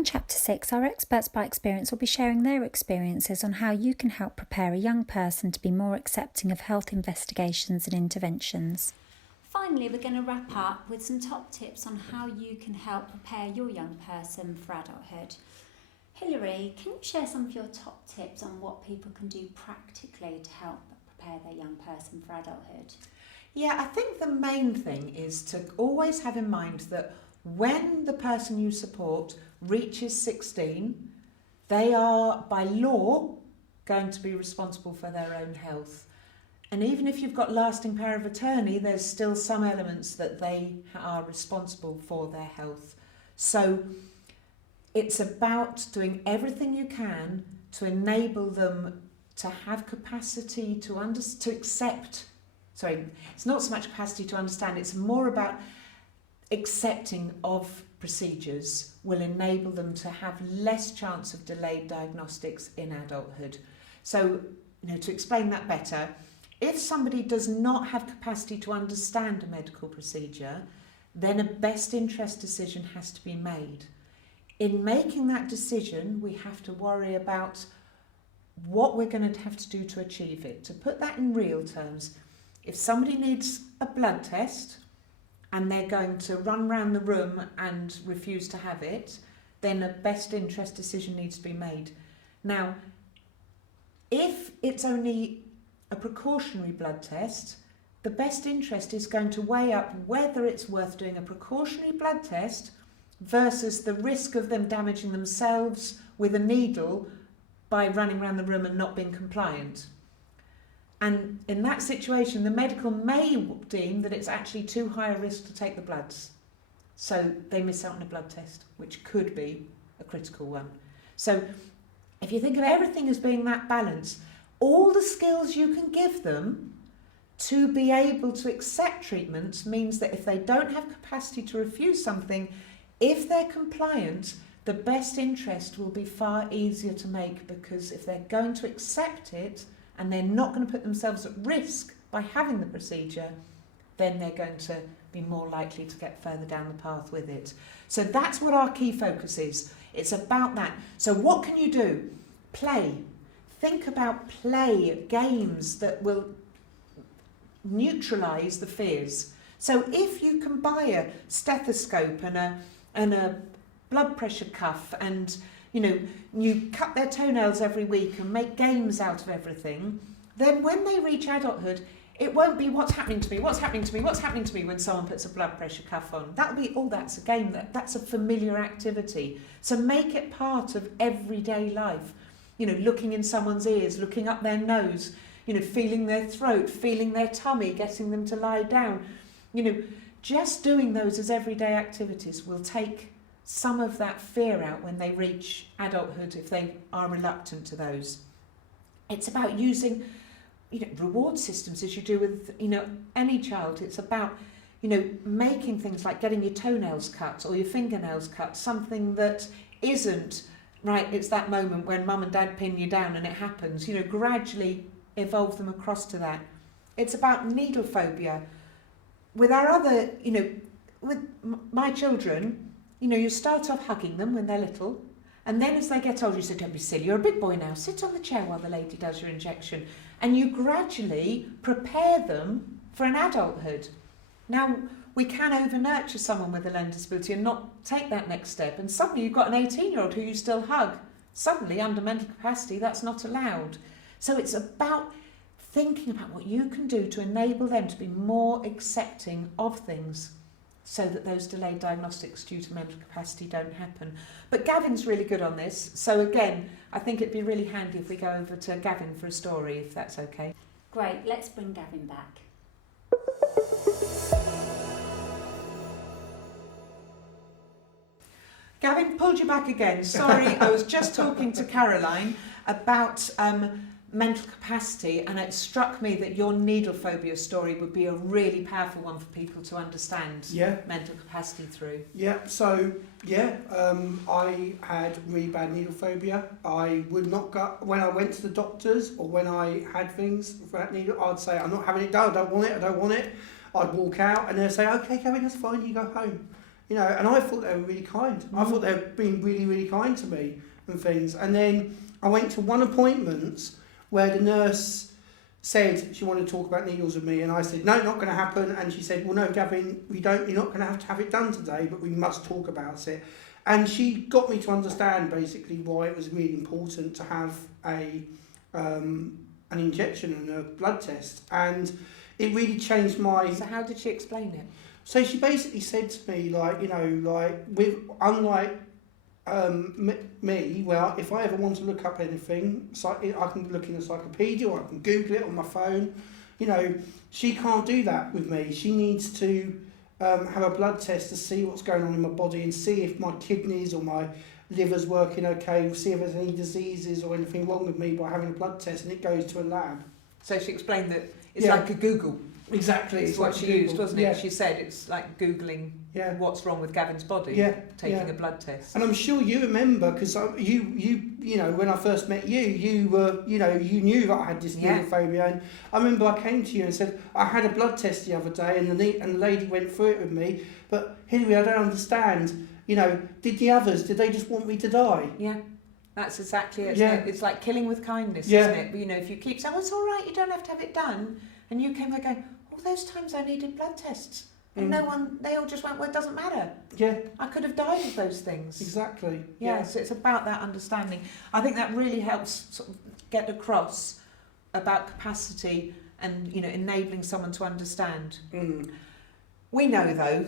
In Chapter 6, our experts by experience will be sharing their experiences on how you can help prepare a young person to be more accepting of health investigations and interventions. Finally, we're going to wrap up with some top tips on how you can help prepare your young person for adulthood. Hilary, can you share some of your top tips on what people can do practically to help prepare their young person for adulthood? Yeah, I think the main thing is to always have in mind that when the person you support reaches 16, they are, by law, going to be responsible for their own health. And even if you've got lasting power of attorney, there's still some elements that they are responsible for their health. So it's about doing everything you can to enable them to have capacity to accept. Sorry, it's not so much capacity to understand, it's more about accepting of procedures will enable them to have less chance of delayed diagnostics in adulthood. So, to explain that better, if somebody does not have capacity to understand a medical procedure, then a best interest decision has to be made. In making that decision, we have to worry about what we're going to have to do to achieve it. To put that in real terms, if somebody needs a blood test and they're going to run round the room and refuse to have it, then a best interest decision needs to be made. Now, if it's only a precautionary blood test, the best interest is going to weigh up whether it's worth doing a precautionary blood test versus the risk of them damaging themselves with a needle by running around the room and not being compliant. And in that situation, the medical may deem that it's actually too high a risk to take the bloods. So they miss out on a blood test, which could be a critical one. So if you think of everything as being that balance, all the skills you can give them to be able to accept treatment means that if they don't have capacity to refuse something, if they're compliant, the best interest will be far easier to make, because if they're going to accept it and they're not going to put themselves at risk by having the procedure, then they're going to be more likely to get further down the path with it. So that's what our key focus is. It's about that. So what can you do? Play. Think about play, games that will neutralise the fears. So if you can buy a stethoscope and a blood pressure cuff and you cut their toenails every week and make games out of everything, then when they reach adulthood, it won't be what's happening to me when someone puts a blood pressure cuff on. That'll be, that's a game, that's a familiar activity. So make it part of everyday life. Looking in someone's ears, looking up their nose, feeling their throat, feeling their tummy, getting them to lie down. Just doing those as everyday activities will take some of that fear out when they reach adulthood if they are reluctant to those. It's about using reward systems as you do with any child. It's about making things like getting your toenails cut or your fingernails cut something that isn't right. It's that moment when mum and dad pin you down and it happens. Gradually evolve them across to that. It's about needlephobia. With our other, with my children, you start off hugging them when they're little, and then as they get older, you say, don't be silly, you're a big boy now, sit on the chair while the lady does your injection. And you gradually prepare them for an adulthood. Now, we can over-nurture someone with a learning disability and not take that next step. And suddenly you've got an 18-year-old who you still hug. Suddenly, under mental capacity, that's not allowed. So it's about thinking about what you can do to enable them to be more accepting of things so that those delayed diagnostics due to mental capacity don't happen. But Gavin's really good on this. So again, I think it'd be really handy if we go over to Gavin for a story, if that's okay. Great, let's bring Gavin back. Gavin, pulled you back again. Sorry, I was just talking to Caroline about mental capacity, and it struck me that your needlephobia story would be a really powerful one for people to understand mental capacity through. I had really bad needlephobia. I would not go, when I went to the doctors or when I had things for that needle, I'd say, I'm not having it done, I don't want it. I'd walk out and they'd say, okay, Kevin, that's fine, you go home. you know, and I thought they were really kind. I thought they were being really, really kind to me and things. And then I went to one appointment where the nurse said she wanted to talk about needles with me, and I said, no, not going to happen. And she said, well, no, Gavin, you're not going to have it done today, but we must talk about it. And she got me to understand basically why it was really important to have an injection and a blood test. And it really changed my... So how did she explain it? So she basically said to me, like, you know, like, unlike me, well, if I ever want to look up anything, so I can look in a encyclopedia or I can Google it on my phone. You know, she can't do that with me. She needs to have a blood test to see what's going on in my body and see if my kidneys or my liver's working okay, see if there's any diseases or anything wrong with me by having a blood test, and it goes to a lab. So she explained that it's like a Google. Exactly. It's what like she Google. used, wasn't it? Yeah. She said it's like Googling what's wrong with Gavin's body, taking a blood test. And I'm sure you remember, because you know, when I first met you, you were, you know, you knew that I had this needlephobia, and I remember I came to you and said, I had a blood test the other day, and the lady went through it with me, but Hilary, I don't understand, you know, did they just want me to die? Yeah. That's exactly it. Yeah. It's like killing with kindness, isn't it? You know, if you keep saying, oh, it's all right, you don't have to have it done, and you came there going, all those times I needed blood tests, and they all just went, well, it doesn't matter. Yeah. I could have died of those things. Exactly. Yeah, so it's about that understanding. I think that really helps sort of get across about capacity and, you know, enabling someone to understand. We know, though,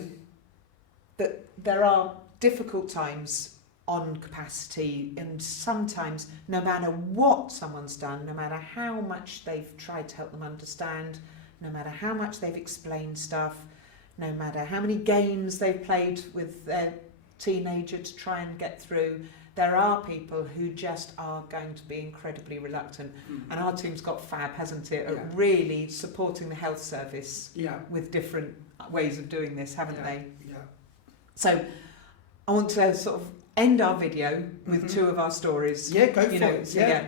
that there are difficult times on capacity, and sometimes no matter what someone's done, no matter how much they've tried to help them understand, no matter how much they've explained stuff, no matter how many games they've played with their teenager to try and get through, there are people who just are going to be incredibly reluctant. And our team's got fab, hasn't it, at really supporting the health service with different ways of doing this, haven't they? Yeah. So I want to sort of end our video with two of our stories. Yeah, go for it. So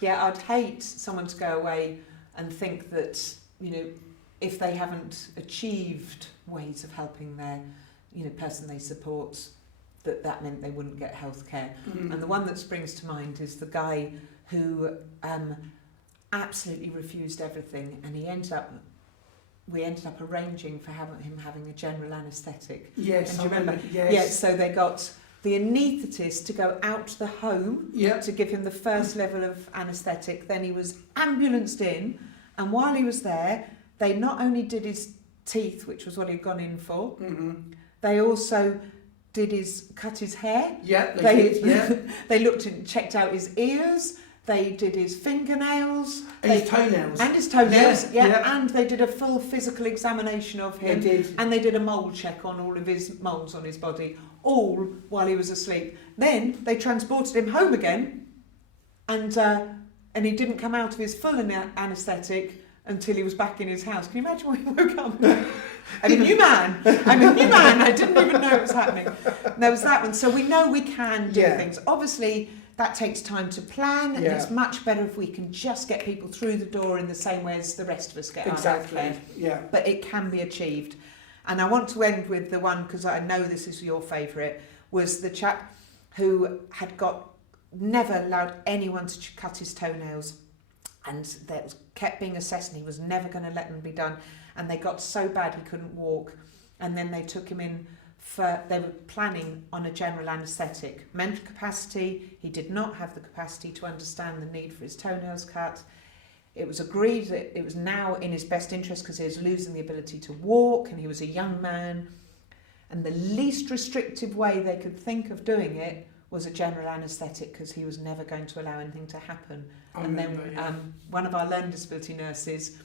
yeah, I'd hate someone to go away and think that, you know, if they haven't achieved ways of helping their, you know, person they support, that meant they wouldn't get health care. And the one that springs to mind is the guy who absolutely refused everything, and we ended up arranging for him having a general anaesthetic. Yes, and do you remember? Yes. Yeah, so they got the anaesthetist to go out to the home to give him the first level of anaesthetic. Then he was ambulanced in, and while he was there, they not only did his teeth, which was what he'd gone in for, they also cut his hair. Yeah, they looked and checked out his ears. They did his fingernails. And his toenails. And his toenails, and they did a full physical examination of him. They did. And they did a mole check on all of his moles on his body, all while he was asleep. Then they transported him home again, and he didn't come out of his full anaesthetic until he was back in his house. Can you imagine when he woke up? I'm a new man. I didn't even know it was happening. And there was that one. So we know we can do things. Obviously, that takes time to plan, and it's much better if we can just get people through the door in the same way as the rest of us get our health care. Yeah. But it can be achieved. And I want to end with the one, because I know this is your favourite, was the chap who had never allowed anyone to cut his toenails, and that kept being assessed, and he was never going to let them be done. And they got so bad he couldn't walk, and then they took him in they were planning on a general anaesthetic. Mental capacity, he did not have the capacity to understand the need for his toenails cut. It was agreed that it was now in his best interest because he was losing the ability to walk, and he was a young man, and the least restrictive way they could think of doing it was a general anaesthetic, because he was never going to allow anything to happen. One of our learning disability nurses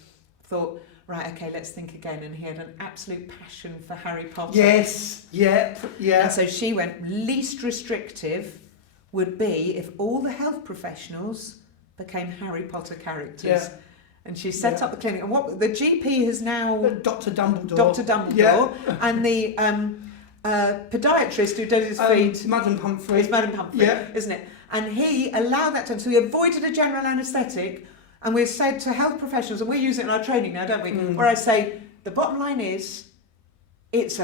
thought, right, okay, let's think again. And he had an absolute passion for Harry Potter. Yes, yeah. And so she went, least restrictive would be if all the health professionals became Harry Potter characters. Yeah. And she set up the clinic. And what the GP has now... Dr. Dumbledore. And the podiatrist who does his feet... Madam Humphrey. It's Madam Humphrey, isn't it? And he allowed that time. So he avoided a general anaesthetic. And we've said to health professionals, and we use it in our training now, don't we? Where I say, the bottom line is, it's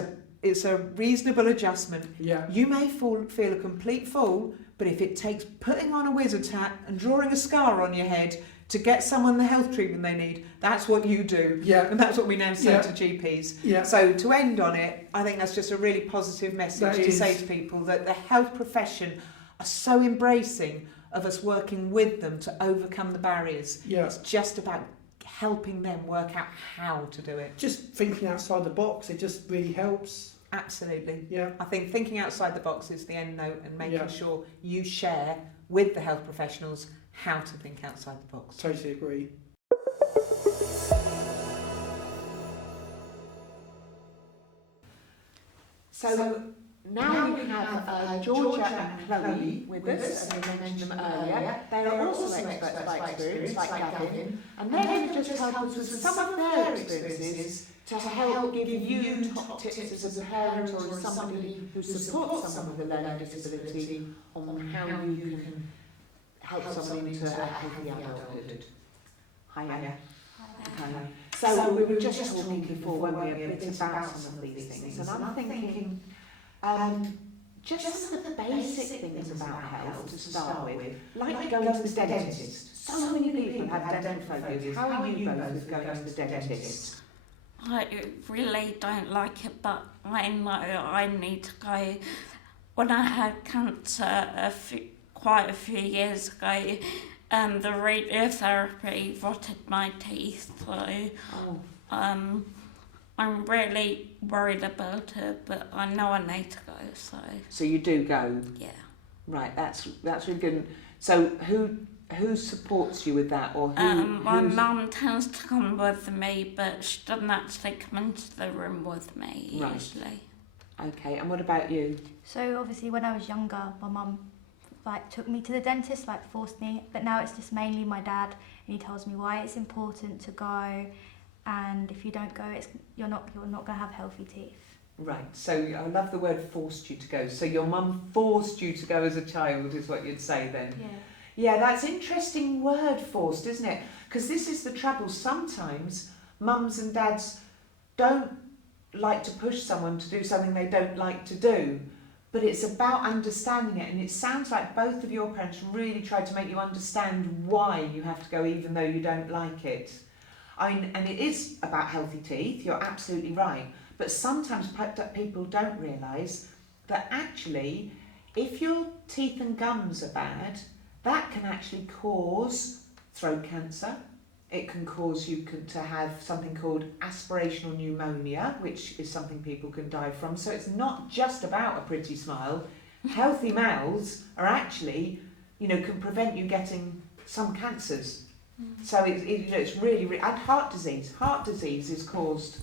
it's a reasonable adjustment. Yeah. You may feel a complete fool, but if it takes putting on a wizard's hat and drawing a scar on your head to get someone the health treatment they need, that's what you do. Yeah. And that's what we now say Yeah. to GPs. Yeah. So to end on it, I think that's just a really positive message That to is. say to people that the health profession are so embracing of us working with them to overcome the barriers. Yeah. It's just about helping them work out how to do it. Just thinking outside the box, it just really helps. Absolutely. Yeah. I think thinking outside the box is the end note, and making Yeah. sure you share with the health professionals how to think outside the box. Totally agree. So now we have Georgia and Chloe with us, as I mentioned them earlier. They are also experts by experience, like Gavin, and they're going to just help us with some of their experiences to help give you top tips as a parent or as somebody who supports someone with a learning disability on how you can help someone into a healthy adulthood. Hiya. Hi. So we were just talking before, when we were a bit about some of these things, and I'm thinking just some of the basic things about health to start with, like going to the dentist. So many people have dental phobias. How are you both with going to the dentist? I really don't like it, but I know I need to go. When I had cancer quite a few years ago, the radiotherapy rotted my teeth, so I'm really worried about it, but I know I need to go, so... So you do go? Yeah. Right, that's really good. So who supports you with that, or my mum tends to come with me, but she doesn't actually come into the room with me usually. Okay, and what about you? So obviously when I was younger, my mum took me to the dentist, forced me, but now it's just mainly my dad, and he tells me why it's important to go, and if you don't go, you're not going to have healthy teeth. Right, so I love the word forced you to go. So your mum forced you to go as a child, is what you'd say then? Yeah. Yeah, that's an interesting word, forced, isn't it? Because this is the trouble. Sometimes mums and dads don't like to push someone to do something they don't like to do, but it's about understanding it, and it sounds like both of your parents really tried to make you understand why you have to go even though you don't like it. And it is about healthy teeth, you're absolutely right, but sometimes people don't realise that actually if your teeth and gums are bad, that can actually cause throat cancer. It can cause you to have something called aspirational pneumonia, which is something people can die from. So it's not just about a pretty smile. Healthy mouths are actually, can prevent you getting some cancers. So it's really, and heart disease. Heart disease is caused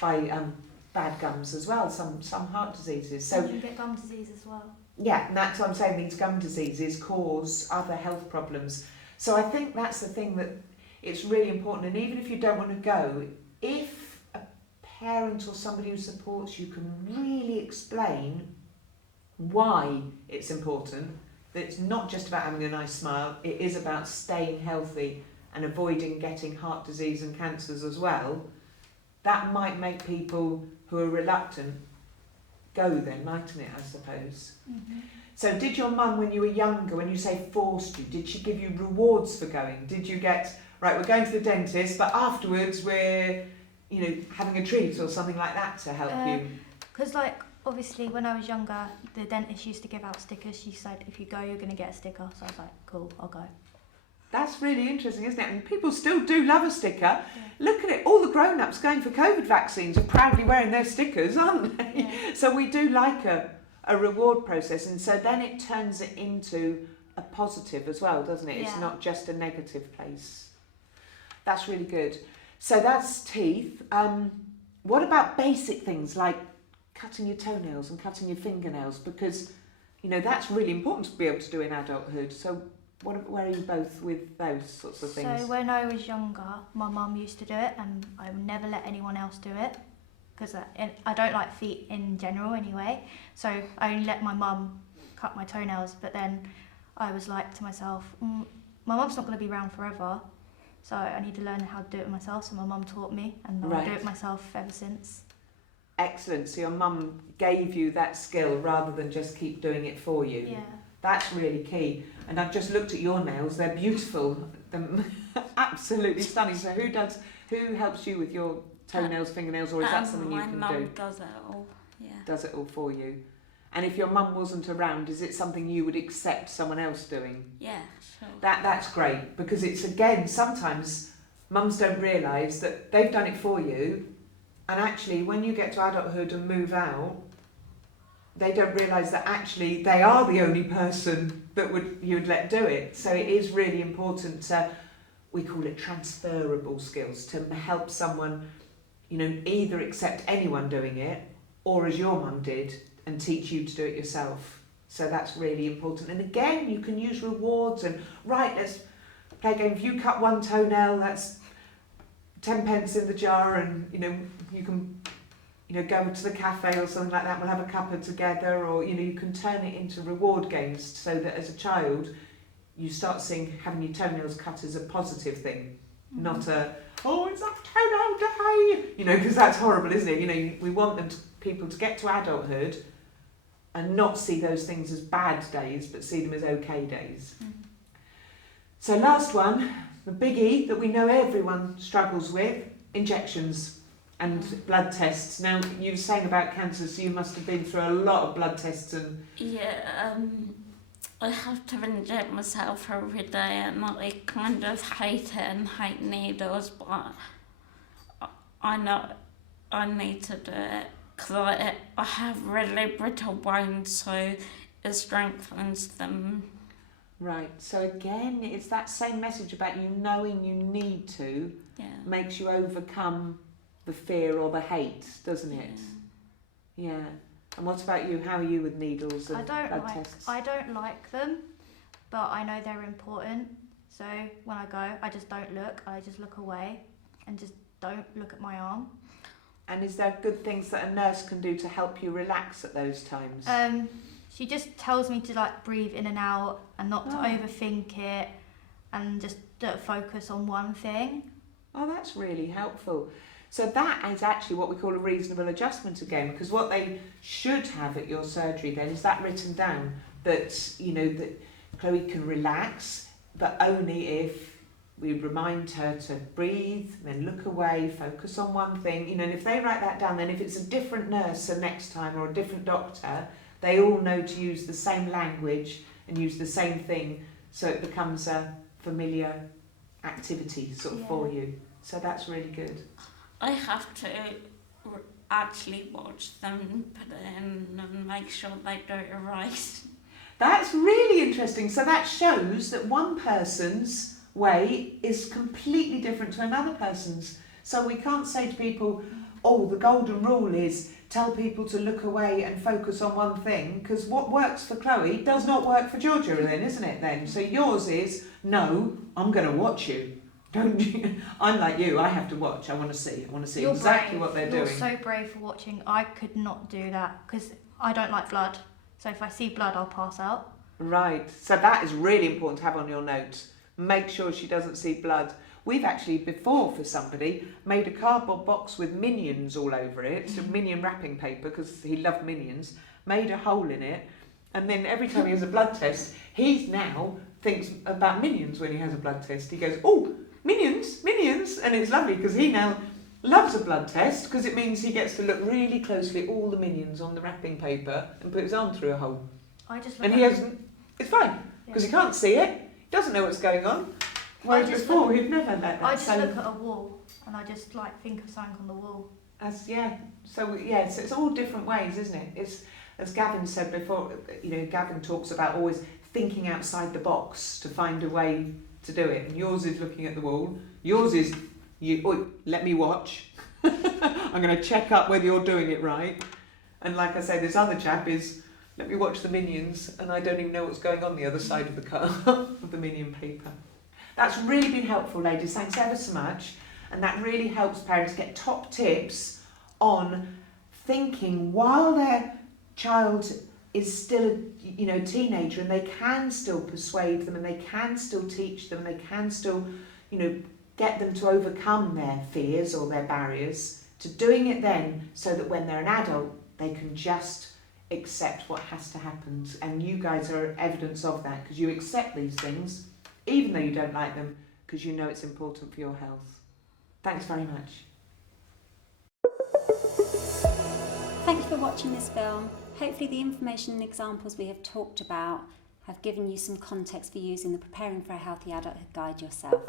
by bad gums as well. Some heart diseases. So you can get gum disease as well. Yeah, and that's what I'm saying. These gum diseases cause other health problems. So I think that's the thing, that it's really important. And even if you don't want to go, if a parent or somebody who supports you can really explain why it's important, that it's not just about having a nice smile, it is about staying healthy and avoiding getting heart disease and cancers as well, that might make people who are reluctant go then, mightn't it, I suppose? Mm-hmm. So did your mum, when you were younger, when you say forced you, did she give you rewards for going? Did you get, right, we're going to the dentist, but afterwards we're, having a treat or something like that to help you? Because obviously when I was younger, the dentist used to give out stickers. She said, if you go, you're going to get a sticker. So I was like, cool, I'll go. That's really interesting, isn't it? And people still do love a sticker. Yeah. Look at it, all the grown-ups going for COVID vaccines are proudly wearing their stickers, aren't they? Yeah. So we do like a reward process, and so then it turns it into a positive as well, doesn't it? Yeah. It's not just a negative place. That's really good. So that's teeth. What about basic things like cutting your toenails and cutting your fingernails? Because, that's really important to be able to do in adulthood. So where are you both with those sorts of things? So when I was younger, my mum used to do it, and I would never let anyone else do it, because I don't like feet in general anyway. So I only let my mum cut my toenails, but then I was like to myself, my mum's not going to be around forever, so I need to learn how to do it myself. So my mum taught me, and I do it myself ever since. Excellent. So your mum gave you that skill rather than just keep doing it for you. Yeah. That's really key. And I've just looked at your nails. They're beautiful. They're absolutely stunning. So who helps you with your toenails, fingernails, or is that something you can do? My mum does it all. Yeah. Does it all for you. And if your mum wasn't around, is it something you would accept someone else doing? Yeah, sure. That's great, because it's, again, sometimes mums don't realise that they've done it for you, and actually when you get to adulthood and move out, they don't realise that actually they are the only person that you would let do it. So it is really important to, we call it transferable skills, to help someone, either accept anyone doing it, or as your mum did, and teach you to do it yourself. So that's really important. And again, you can use rewards and, right, let's play a game. If you cut one toenail, that's 10 pence in the jar, and you can go to the cafe or something like that, we'll have a cuppa together, or you can turn it into reward games, so that as a child you start seeing having your toenails cut as a positive thing, not a, oh, it's a toenail day, because that's horrible, isn't it? We want people to get to adulthood and not see those things as bad days, but see them as okay days. So last one, the biggie that we know everyone struggles with, injections and blood tests. Now, you were saying about cancer, so you must have been through a lot of blood tests and... Yeah, I have to inject myself every day, and I kind of hate it and hate needles, but I know I need to do it, because I have really brittle bones, so it strengthens them. Right, so again, it's that same message about you knowing you need to, makes you overcome the fear or the hate, doesn't it? Yeah. And what about you? How are you with needles and blood tests? I don't like them, but I know they're important. So when I go, I just don't look. I just look away and just don't look at my arm. And is there good things that a nurse can do to help you relax at those times? She just tells me to breathe in and out and not to overthink it, and just focus on one thing. Oh, that's really helpful. So that is actually what we call a reasonable adjustment again, because what they should have at your surgery then is that written down, that that Chloe can relax, but only if we remind her to breathe, then look away, focus on one thing, and if they write that down, then if it's a different nurse the next time or a different doctor, they all know to use the same language and use the same thing, so it becomes a familiar activity for you. So that's really good. I have to actually watch them put it in and make sure they do it right. That's really interesting. So that shows that one person's way is completely different to another person's. So we can't say to people, oh, the golden rule is tell people to look away and focus on one thing, because what works for Chloe does not work for Georgia then, isn't it then? So yours is, no, I'm going to watch you. Don't you? I'm like you, I have to watch, I want to see You're exactly brave. what they're You're doing. so brave for watching. I could not do that, because I don't like blood. So if I see blood, I'll pass out. Right, so that is really important to have on your notes. Make sure she doesn't see blood. We've actually before, for somebody, made a cardboard box with Minions all over it, Minion wrapping paper, because he loved Minions, made a hole in it, and then every time he has a blood test, he now thinks about Minions when he has a blood test. He goes, oh, Minions, Minions, and it's lovely because he now loves a blood test, because it means he gets to look really closely at all the Minions on the wrapping paper and put his arm through a hole. It's fine, because he can't see it, he doesn't know what's going on. Whereas before, he'd never let that. I just look at a wall and I just think of something on the wall. So it's all different ways, isn't it? It's, as Gavin said before, Gavin talks about always thinking outside the box to find a way to do it. And yours is looking at the wall. Yours is, let me watch. I'm going to check up whether you're doing it right. And like I say, this other chap is, let me watch the Minions, and I don't even know what's going on the other side of the car of the Minion paper. That's really been helpful, ladies. Thanks ever so much. And that really helps parents get top tips on thinking while their child is still a teenager, and they can still persuade them, and they can still teach them, they can still get them to overcome their fears or their barriers. to doing it then so that when they're an adult, they can just accept what has to happen. And you guys are evidence of that, because you accept these things, even though you don't like them, because you know it's important for your health. Thanks very much. Thank you for watching this film. Hopefully the information and examples we have talked about have given you some context for using the Preparing for a Healthy Adulthood guide yourself.